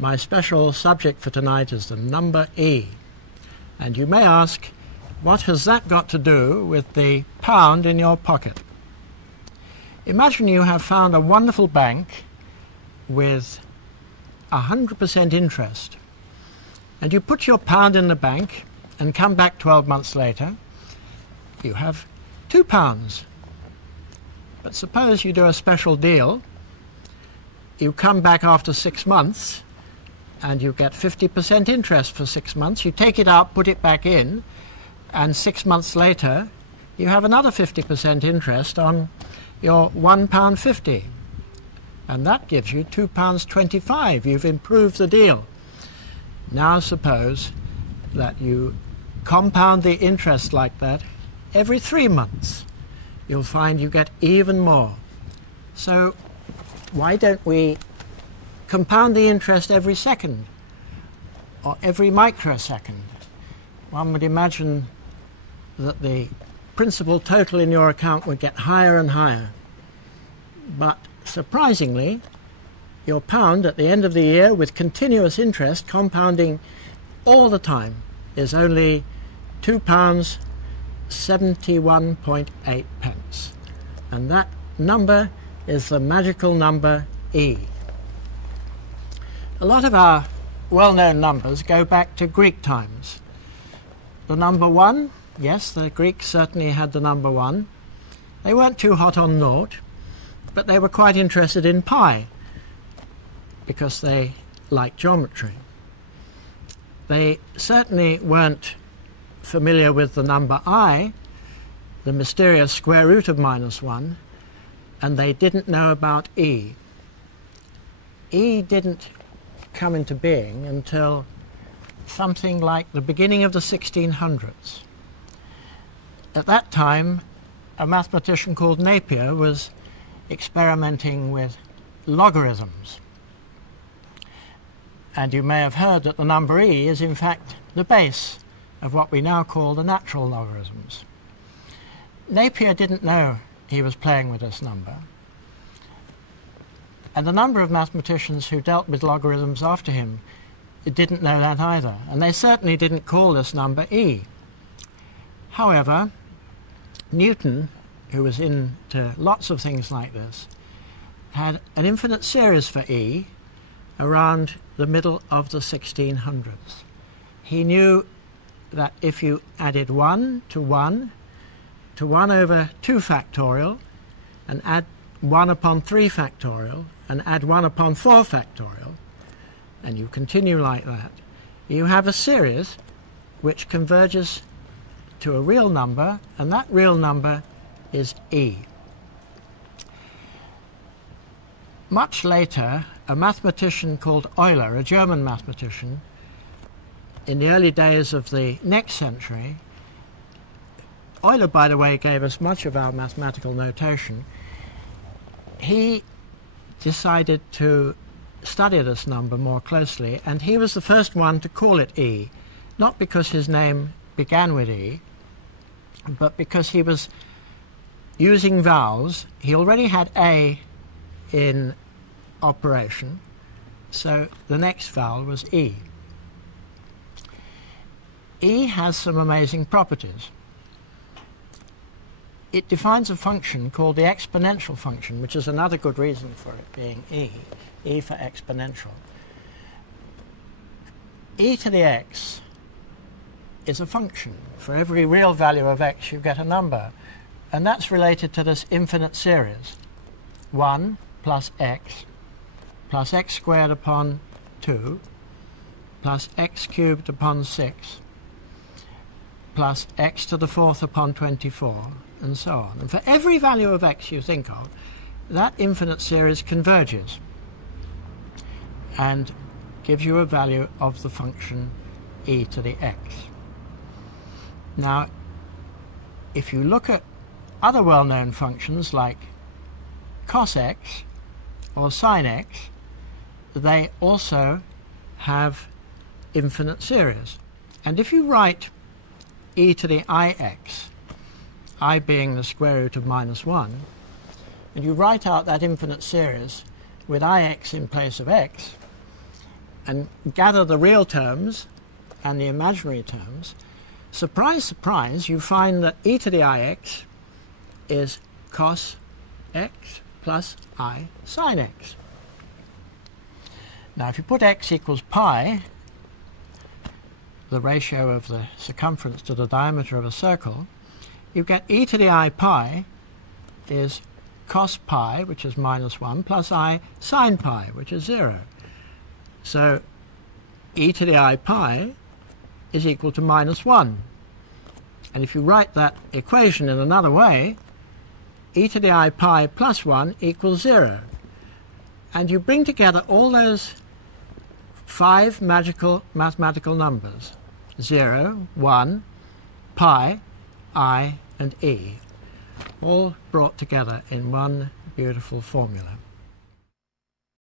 My special subject for tonight is the number e. And you may ask, what has that got to do with the pound in your pocket? Imagine you have found a wonderful bank with 100% interest, and you put your pound in the bank and come back 12 months later, you have £2. But suppose you do a special deal, you come back after 6 months and you get 50% interest for 6 months, you take it out, put it back in, and 6 months later you have another 50% interest on your £1.50, and that gives you £2.25. You've improved the deal. Now suppose that you compound the interest like that every 3 months. You'll find you get even more. So why don't we compound the interest every second or every microsecond? One would imagine that the principal total in your account would get higher and higher. But surprisingly, your pound at the end of the year with continuous interest compounding all the time is only £2.71.8. And that number is the magical number e. A lot of our well-known numbers go back to Greek times. The number 1, yes, the Greeks certainly had the number 1. They weren't too hot on naught, but they were quite interested in pi because they liked geometry. They certainly weren't familiar with the number I, the mysterious square root of -1, and they didn't know about e. E didn't come into being until something like the beginning of the 1600s. At that time, a mathematician called Napier was experimenting with logarithms. And you may have heard that the number e is in fact the base of what we now call the natural logarithms. Napier didn't know he was playing with this number. And a number of mathematicians who dealt with logarithms after him didn't know that either. And they certainly didn't call this number e. However, Newton, who was into lots of things like this, had an infinite series for e around the middle of the 1600s. He knew that if you added 1 to 1 to 1 over 2 factorial and add 1 upon 3 factorial and add 1 upon 4 factorial, and you continue like that, you have a series which converges to a real number, and that real number is e. Much later, a mathematician called Euler, a German mathematician, in the early days of the next century, Euler, by the way, gave us much of our mathematical notation. He decided to study this number more closely, and he was the first one to call it e, not because his name began with e, but because he was using vowels. He already had a in operation, so the next vowel was e. E has some amazing properties. It defines a function called the exponential function, which is another good reason for it being e for exponential. E to the x is a function. For every real value of x, you get a number, and that's related to this infinite series. 1 plus x squared upon 2 plus x cubed upon 6 plus x to the 4th upon 24, and so on. And for every value of x you think of, that infinite series converges and gives you a value of the function e to the x. Now, if you look at other well-known functions like cos x or sin x, they also have infinite series. And if you write e to the ix, I being the square root of -1, and you write out that infinite series with ix in place of x, and gather the real terms and the imaginary terms, surprise, surprise, you find that e to the ix is cos x plus I sine x. Now if you put x equals pi, the ratio of the circumference to the diameter of a circle, you get e to the I pi is cos pi, which is minus 1, plus I sine pi, which is 0. So e to the I pi is equal to minus 1. And if you write that equation in another way, e to the I pi plus 1 equals 0. And you bring together all those 5 magical mathematical numbers, 0, 1, pi, I, and e, all brought together in one beautiful formula.